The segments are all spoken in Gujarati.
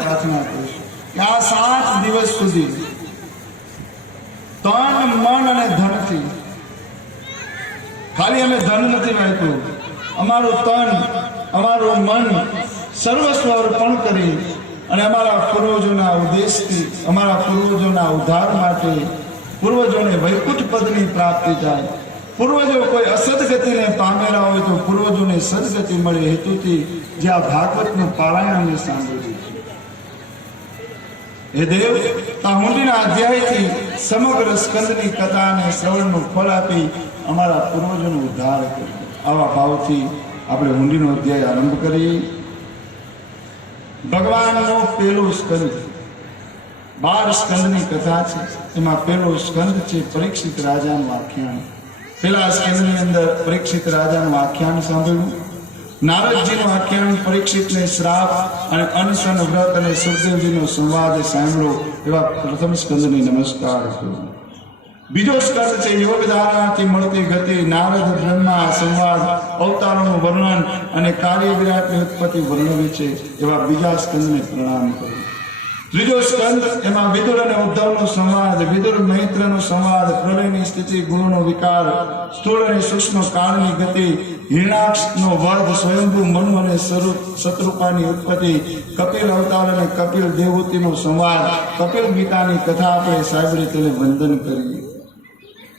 પ્રાર્થના કરીશું કે આ 7 દિવસ સુધી તન મન અને ધનથી, ખાલી અમે ધન નથી વાપર્યું, અમારું તન અમારું મન સર્વસ્વ અર્પણ કરી અને અમારા પૂર્વજોના ઉદ્દેશથી, અમારા પૂર્વજોના ઉદ્ધાર માટે, પૂર્વજોને વૈકુંઠ પદની પ્રાપ્તિ થાય, પૂર્વજો કોઈ અસદગતિને પામેલા હોય તો પૂર્વજોને સદગતિ મળે હેતુથી જે આ ભાગવતનું પારાયણ અમે સાંભળ્યું છે. હે દેવ, આ હુંડીના અધ્યાયથી સમગ્ર સ્કંદની કથાને શ્રવણનું ફળ આપી અમારા પૂર્વજોનો ઉદ્ધાર કર્યો. આવા ભાવથી આપણે હુંડીનો અધ્યાય આરંભ કરીએ. ભગવાનનો પહેલો સ્કંદ, 12 સ્કંદની કથા છે. એમાં પહેલો સ્કંદ છે પરીક્ષિત રાજાનું આખ્યાન. પહેલા સ્કંદની અંદર પરીક્ષિત રાજાનું આખ્યાન સાંભળ્યું. નારદજીનું આખ્યાન, પરીક્ષિતને શ્રાપ અને અનશન વ્રત અને સુખદેવજીનો સંવાદ સાંભળ્યો. એવા પ્રથમ સ્કંદને નમસ્કાર કર્યો. બીજો સ્કંદ છે યોગ ધારણાથી મળતી ગતિ, નારદ બ્રહ્મા સંવાદ, અવતારોનું વર્ણન અને કાર્ય વિરાટની ઉત્પત્તિ વર્ણવે છે. એવા બીજા સ્કંદને પ્રણામ કર્યો. ત્રીજો સ્કંદ, એમાં વિદુર અને ઉદ્ધવનો સંવાદ, વિદુર મૈત્રનો સંવાદ, પ્રલયની સ્થિતિ, ગુણોનો વિકાર, સ્થૂળ અને સૂક્ષ્મ કાળની ગતિ, હિરણાક્ષનો વધ, સ્વયંભૂ મનુ અને શત્રુપાની ઉત્પત્તિ, કપિલ અવતાર અને કપિલ દેવહૂતિનો સંવાદ, કપિલ ગીતાની કથા આપણે સાંભળી તેને વંદન કરીએ.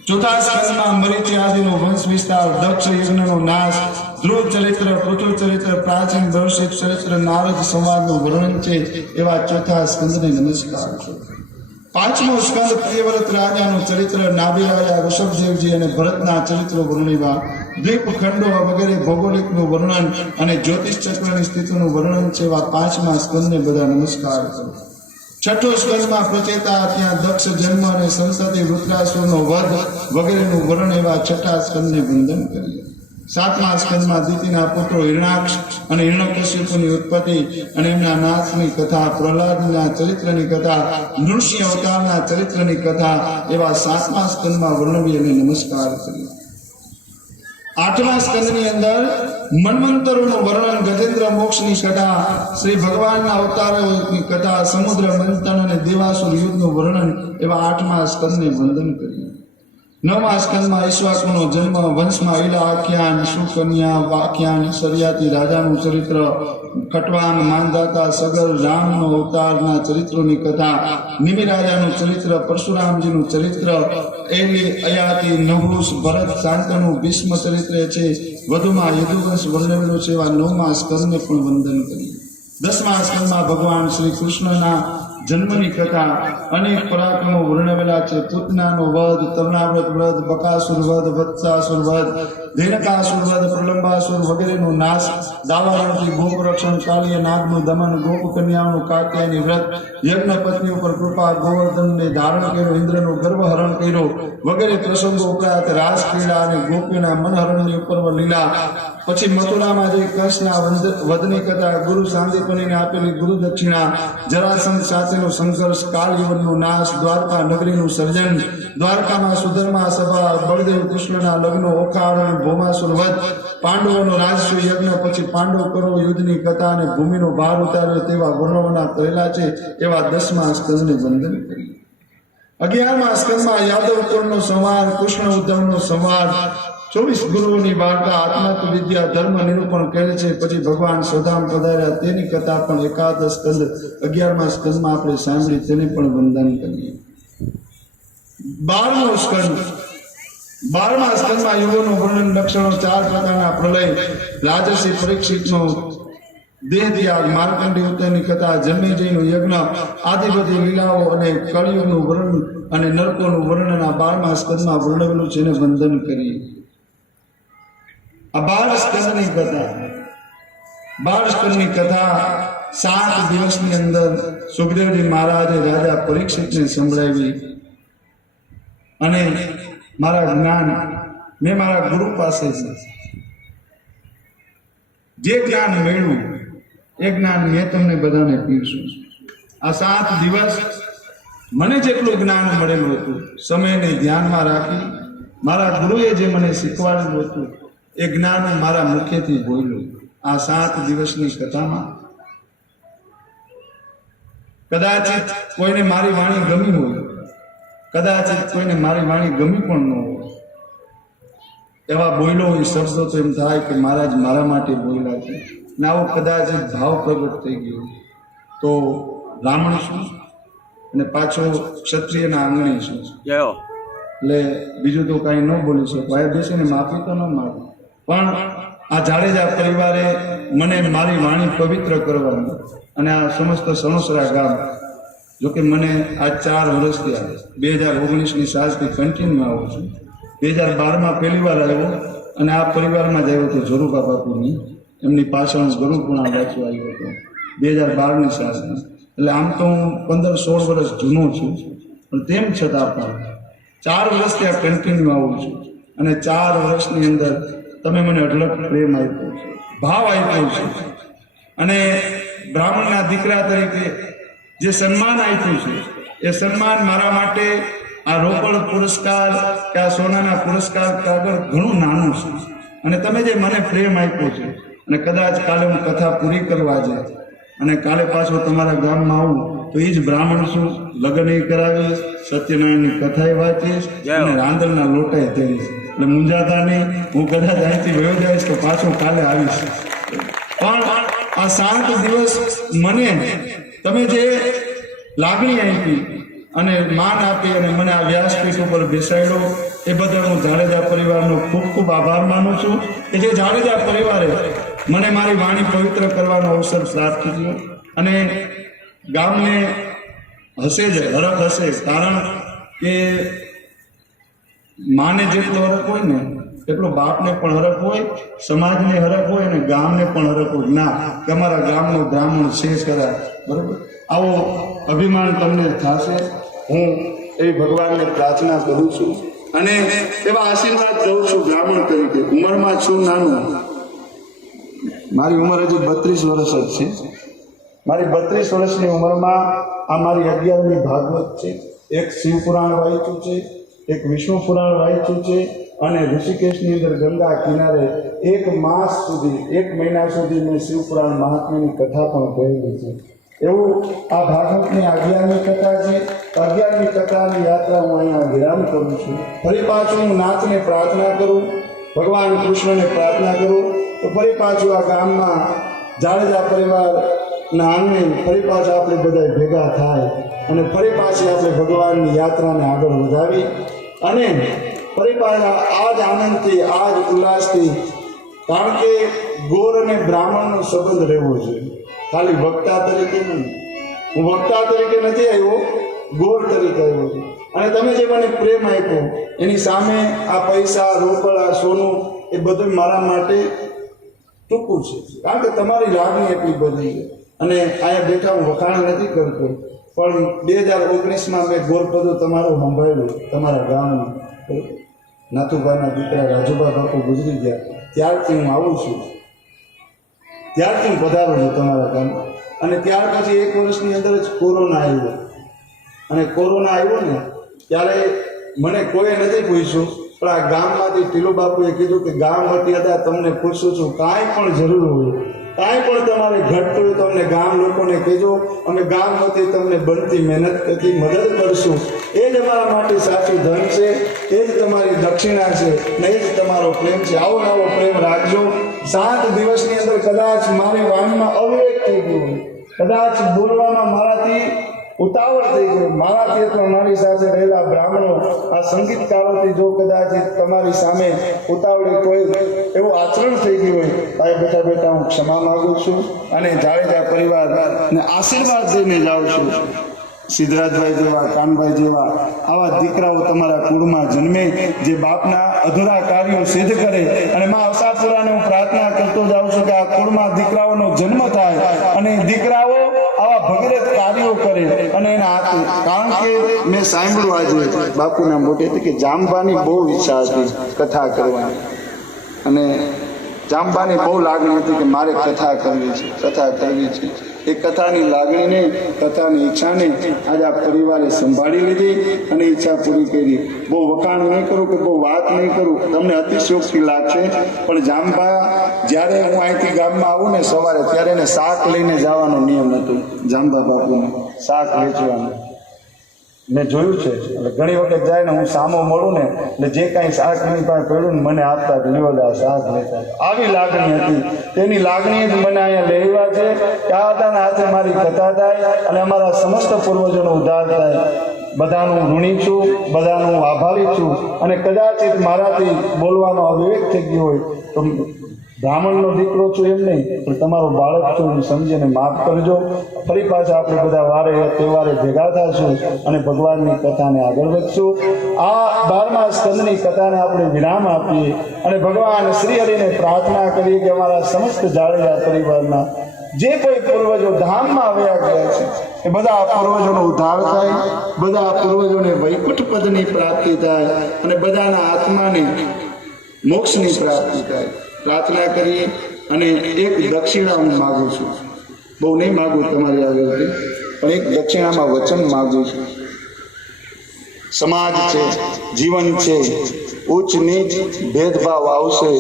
ચોથા સ્કંદમાં મરીચી આદિનો વંશ વિસ્તાર, દક્ષ યજ્ઞનો નાશ, ધ્રુવ ચરિત્ર, પૃથુ ચરિત્ર, પ્રાચીન દર્શિત ચરિત્ર, નારદ સંવાદનું વર્ણન છે. એવા ચોથા સ્કંદને નમસ્કાર છે. પાંચમો સ્કંદ પ્રિયવ્રત રાજાનું ચરિત્ર, નાભી રાજા, ઋષભદેવજી અને ભરતના ચરિત્રો વર્ણવ્યા, દ્વીપખંડો વગેરે ભૌગોલિકનું વર્ણન અને જ્યોતિષ ચક્રની સ્થિતિનું વર્ણન છે. એવા પાંચમા સ્કંદને બધા નમસ્કાર કરો. છઠ્ઠો સ્કંદમાં પ્રચેતા, ત્યાં દક્ષ જન્મ અને સંસદી, વૃત્રાસુરનો વધ વગેરેનું વર્ણન. એવા છઠ્ઠા સ્કંદને વંદન કરીએ. સાતમા સ્કંદમાં દિતિના પુત્રો હિરણાક્ષ અને હિરણ્યકશ્યપુની ઉત્પત્તિ અને એમના નાશની કથા, પ્રહલાદના ચરિત્રની કથા, નૃસિંહ અવતારના ચરિત્રની કથા. એવા સાતમા સ્કંદમાં વર્ણવી અને નમસ્કાર કરીએ. આઠમા સ્કંદની અંદર મન્વંતરોનું વર્ણન, ગજેન્દ્ર મોક્ષની કથા, શ્રી ભગવાનના અવતારોની કથા, સમુદ્ર મંથન અને દેવાસુર યુદ્ધનું વર્ણન. એવા આઠમા સ્કંદને વંદન કરીએ. નવમા સ્કંદમાં ઈશ્વાકુનો જન્મ, વંશમાં ઈલા આખ્યાન, સુકન્યા આખ્યાન, સરિયાતી રાજાનું ચરિત્ર, ખટવાંગ, માનદાતા, સગર, રામનો અવતારના ચરિત્રોની કથા, નિમિ રાજાનું ચરિત્ર, પરશુરામજીનું ચરિત્ર, એલી, અયાતિ, નહુષ, ભરત, શાંતનુ, ભીષ્મ ચરિત્ર છે. વધુમાં યદુવંશ વર્ણવેલો છે. એવા નવમા સ્કંદને પણ વંદન કરીએ. દસમા સ્કંદમાં ભગવાન શ્રી કૃષ્ણના જન્મની કથા, અનેક પરાક્રમો વર્ણવેલા છે. પૂતનાનો વધ, તરણાવ્રત વધ, બકાસુર વધ, વત્સાસુર વધ, ધેનકાસુર વધ, પ્રલંબાસુર વગેરેનો નાશ, દાવારણથી ગોપરક્ષણ, કાલિય નાગનું દમન, ગોપ કન્યાઓનું કાત્યાયની વ્રત, યજ્ઞ પત્ની ઉપર કૃપા, ગોવર્ધનને ધારણ કર્યો, ઇન્દ્રનો ગર્ભહરણ કર્યો વગેરે પ્રસંગો ઉપરાંત રાસ ક્રીડા અને ગોપીઓના મનહરણની ઉપર લીલા. પછી મથુરામાં જે કૃષ્ણના વધની કથા, ગુરુ સાંદીપનીને આપેલી ગુરુ દક્ષિણા, જરાસંઘ સાથેનો સંઘર્ષ, કાળયુગનો નાશ, દ્વારકા નગરીનું સર્જન, દ્વારકામાં સુધર્મા સભા, બળદેવ કૃષ્ણના લગ્નો, ઓખારણ, ભૌમાસુર વધ, પાંડવોનો રાજસુ યજ્ઞ, પછી પાંડવ કરો યુદ્ધની કથા અને ભૂમિનો ભાર ઉતાર્યો તેવા વર્ણવના કરેલા છે. એવા 10મા સ્કંદને વંદન કરીએ. 11મા સ્કંદમાં યાદવ કુળનો સંવાદ, કૃષ્ણ ઉદ્ધવનો સંવાદ, 24 ગુરુઓની વાર્તા, આત્માત્મ વિદ્યા, ધર્મ નિરૂપણ કરે છે. પછી ભગવાન સ્વધામ પધાર્યા તેની કથા પણ એકાદશ સ્કંદ 11મા સ્કંદમાં આપણે સાંભળી, તેને પણ વંદન કરીએ. 12મો સ્કંદ, 12મા સ્કંદમાં યુગોનું વર્ણન, લક્ષણો, 4 પ્રકારના પ્રલય, રાજર્ષિ પરીક્ષિતનો દેહ ત્યાગ, માર્કંડેય ઉત્તરની કથા, જન્મેજયનું યજ્ઞ, આદિ બધી લીલાઓ અને કળિયુગનું વર્ણન અને નરકોનું વર્ણન આ 12મા સ્કંદમાં વર્ણવેલું છે. એને વંદન કરીએ. આ 12 સ્કંદની કથા, 12 સ્કંદની કથા 7 દિવસની અંદર સુખદેવજી મહારાજે રાજા પરીક્ષિતને સંભળાવી અને મારા જ્ઞાન મેં મારા ગુરુ પાસે જે જ્ઞાન મેળવ્યું એ જ્ઞાન મેં તમને બધાને પીરશું. આ 7 દિવસ મને જેટલું જ્ઞાન મળેલું હતું, સમયને ધ્યાનમાં રાખી મારા ગુરુએ જે મને શીખવાડેલું હતું એ જ્ઞાન મારા મુખેથી બોલ્યું. આ 7 દિવસની કથામાં કદાચિત કોઈને મારી વાણી ગમી હોય, કદાચિત કોઈને મારી વાણી ગમી પણ ન હોય, એવા બોલ્યો હોય શબ્દો તો એમ થાય કે મહારાજ મારા માટે બોલ્યા છે, ને આવો કદાચિત ભાવ પ્રગટ થઈ ગયો તો બ્રાહ્મણ શું અને પાછો ક્ષત્રિયના આંગણે શું, એટલે બીજું તો કાંઈ ન બોલી શકું. આ બેસીને માફી તો ન માગું, પણ આ જાડેજા પરિવારે મને મારી વાણી પવિત્ર કરવાની અને આ સમસ્ત સણોસરા ગામ, જોકે મને આ 4 વર્ષ થયા, 2019ની સાલથી કન્ટિન્યુ આવું છું. 2012માં પહેલી વાર આવ્યો અને આ પરિવારમાં જ આવ્યો હતો ઝરૂખા બાપુની, એમની પાછળ ગુરુપુણા વાંચવા આવ્યો હતો 2012ની સાલમાં. એટલે આમ તો હું 15-16 વર્ષ જૂનો છું, પણ તેમ છતાં પણ 4 વર્ષથી આ કન્ટિન્યુ આવું છું અને 4 વર્ષની અંદર તમે મને અઢળક પ્રેમ આપ્યો છે, ભાવ આપ્યો છે અને બ્રાહ્મણના દીકરા તરીકે જે સન્માન આપ્યું છે એ સન્માન મારા માટે આ રોકડ પુરસ્કાર કે આ સોનાના પુરસ્કાર આગળ ઘણું નાનું છે. અને તમે જે મને પ્રેમ આપ્યો છે અને કદાચ કાલે હું કથા પૂરી કરવા જાય અને કાલે પાછો તમારા ગામમાં આવું તો એ જ બ્રાહ્મણ છું, લગ્ન એ કરાવીશ, સત્યનારાયણની કથાએ વાંચીશ અને રાંદલના લોટાએ તેડીશ. એટલે મુંજાતા નહીં, હું કદાચ અહીંથી વયો જઈશ તો પાછો કાલે આવીશ. પણ આ 7 દિવસ મને તમે જે લાગણી આપી અને માન આપી અને મને આ વ્યાસપીઠ ઉપર બેસાડ્યો એ બદલ હું જાડેજા પરિવારનો ખૂબ ખૂબ આભાર માનું છું કે જે જાડેજા પરિવારે મને મારી વાણી પવિત્ર કરવાનો અવસર પ્રાપ્ત થયો. અને ગામને હશે જ, હરખ હશે, કારણ કે માને જેટલો હરખ હોય ને એટલો બાપને પણ હરખ હોય, સમાજને હરખ હોય અને ગામને પણ હરખ હોય. ના કે અમારા ગામનો બ્રાહ્મણ છે ખરા, બરોબર, આવો અભિમાન તમને થશે. હું એવી ભગવાનને પ્રાર્થના કરું છું અને એવા આશીર્વાદ દઉં છું બ્રાહ્મણ તરીકે. ઉંમરમાં છું નાનું, મારી ઉંમર હજી 32 વર્ષ જ છે. મારી 32 વર્ષની ઉંમરમાં આ મારી 11મી ભાગવત છે. એક શિવપુરાણ વાંચ્યું છે, એક વિષ્ણુ પુરાણ વાંચ્યું છે અને ઋષિકેશની અંદર ગંગા કિનારે 1 માસ સુધી, 1 મહિના સુધી મેં શિવપુરાણ મહાત્મ્યની કથા પણ કહેલી છે. એવું આ ભાગવતની 11મી કથા છે. 11મી કથાની યાત્રા હું અહીંયા વિરામ કરું છું. ફરી પાછું હું નાથને પ્રાર્થના કરું, ભગવાન કૃષ્ણને પ્રાર્થના કરું તો ફરી પાછું આ ગામમાં જાડેજા પરિવારના આંગણે ફરી પાછા આપણે બધા ભેગા થાય અને ફરી પાછી આપણે ભગવાનની યાત્રાને આગળ વધાવી અને ફરી પાછા આ જ આનંદથી, આ જ ઉલ્લાસથી, કારણ કે ગોર અને બ્રાહ્મણનો સંબંધ રહેવો જોઈએ, ખાલી વક્તા તરીકે નહીં. હું વક્તા તરીકે નથી આવ્યો, ગોર તરીકે આવ્યો છું. અને તમે જે મને પ્રેમ આપ્યો એની સામે આ પૈસા, રોકડ, આ સોનું એ બધું મારા માટે ટૂંકું છે, કારણ કે તમારી લાગણી એટલી બધી છે. અને અહીંયા બેઠા હું વખાણ નથી કરતો, પણ 2019માં મેં ગોરપદો તમારું સંભાળ્યું, તમારા ગામનું, નાથુભાઈના દીકરા રાજુભા બાપુ ગુજરી ગયા ત્યારથી હું આવું છું, ત્યારથી હું પધારું છું તમારા ગામમાં. અને ત્યાર પછી 1 વર્ષની અંદર જ કોરોના આવ્યો અને કોરોના આવ્યો ને ત્યારે મને કોઈ નથી પૂછ્યું, પણ આ ગામમાંથી ટીલુ બાપુએ કીધું કે ગામ વતી હતા તમને પૂછું છું, કાંઈ પણ જરૂર હોય, કાંઈ પણ તમારે ઘટતું હોય તો અમને ગામ લોકોને કહેજો, અમે ગામ વતી તમને બનતી મહેનત કરતી મદદ કરશું. એ જ અમારા માટે સાચું ધન છે, એ જ તમારી દક્ષિણા છે ને એ જ તમારો પ્રેમ છે. આવો નવો પ્રેમ રાખજો. 7 દિવસની અંદર કદાચ મારી વાણીમાં અવિવેક થઈ ગયું, કદાચ બોલવામાં મારાથી ઉતાવળ થઈ ગયો, મારાથી અથવા મારી સાથે રહેલા બ્રાહ્મણો, આ સંગીતકારોથી જો કદાચ તમારી સામે ઉતાવળી કોઈ એવું આચરણ થઈ ગયું હોય, ત્યારે બેઠા બેઠા હું ક્ષમા માગું છું અને જાડેજા પરિવારને આશીર્વાદ દઈને જાઉં છું. સિદ્ધરાજભાઈ જેવા, કાનભાઈ જેવા આવા દીકરાઓ તમારા કુળમાં જન્મે, જે બાપના અધૂરા કાર્યો સિદ્ધ કરે. અને માં આશાપુરાને હું પ્રાર્થના કરતો જાઉં છું કે આ કુળમાં દીકરાઓનો જન્મ થાય અને દીકરાઓ આવા ભગીરથ કાર્યો કરે અને એના હાથે, કારણ કે મેં સાંભળ્યું આજે બાપુના મોઢેથી કે જાંબાની બહુ ઈચ્છા હતી કથા કરવાની અને જાંબાની બહુ લાગણી હતી કે મારે કથા કરવી છે, કથા કરવી છે. એ કથાની લાગણીને, કથાની ઈચ્છાને આજે આ પરિવારે સંભાળી લીધી અને ઈચ્છા પૂરી કરી. બહુ વખાણ નહીં કરું કે બહુ વાત નહીં કરું, તમને અતિશયોક્તિ લાગશે, પણ જાંબા જ્યારે હું અહીંથી ગામમાં આવું ને સવારે ત્યારે એને શાક લઈને જવાનો નિયમ હતો જાંબા બાપુને. શાક વેચવાનું મેં જોયું છે. એટલે ઘણી વખત જાય ને હું સામો મળું ને એટલે જે કાંઈ શાક એની પાસે પડ્યું ને મને આપતા જ લ્યો લે આ શાક લેતા. આવી લાગણી હતી. તેની લાગણી જ મને અહીંયા લેવા છે કે આ બધાના હાથે મારી કથા થાય અને અમારા સમસ્ત પૂર્વજોનો ઉદ્ધાર થાય. બધાનું ઋણી છું, બધાનું આભારી છું. અને કદાચિત મારાથી બોલવાનો અવિવેક થઈ ગયો હોય તો બ્રાહ્મણનો દીકરો છું એમ નહીં, પણ તમારો બાળક છું એમ સમજીને માફ કરજો. ફરી પાછા આપણે બધા વારે તહેવારે ભેગા થશું અને ભગવાનની કથાને આગળ વધશું. આ 12મા સ્કંદની કથાને આપણે વિરામ આપીએ અને ભગવાન શ્રી હરિને પ્રાર્થના કરીએ કે અમારા સમસ્ત જાડેજા પરિવારના જે કોઈ પૂર્વજો ધામમાં આવ્યા ગયા છે એ બધા પૂર્વજોનો ઉદ્ધાર થાય, બધા પૂર્વજોને વૈકુંઠ પદની પ્રાપ્તિ થાય અને બધાના આત્માને મોક્ષની પ્રાપ્તિ થાય. પ્રાર્થના કરીએ અને એક દક્ષિણા હું માગું છું. બહુ નહીં માગું તમારી આગળથી, પણ એક દક્ષિણામાં વચન માગું છું. સમાજ છે, જીવન છે, ઉચ્ચ નીચ ભેદભાવ આવશે,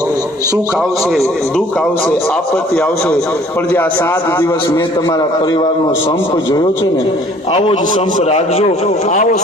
સુખ આવશે, દુઃખ આવશે, આપત્તિ આવશે, પણ જે આ 7 દિવસ મેં તમારા પરિવારનો સંપ જોયો છે ને, આવો જ સંપ રાખજો. આવો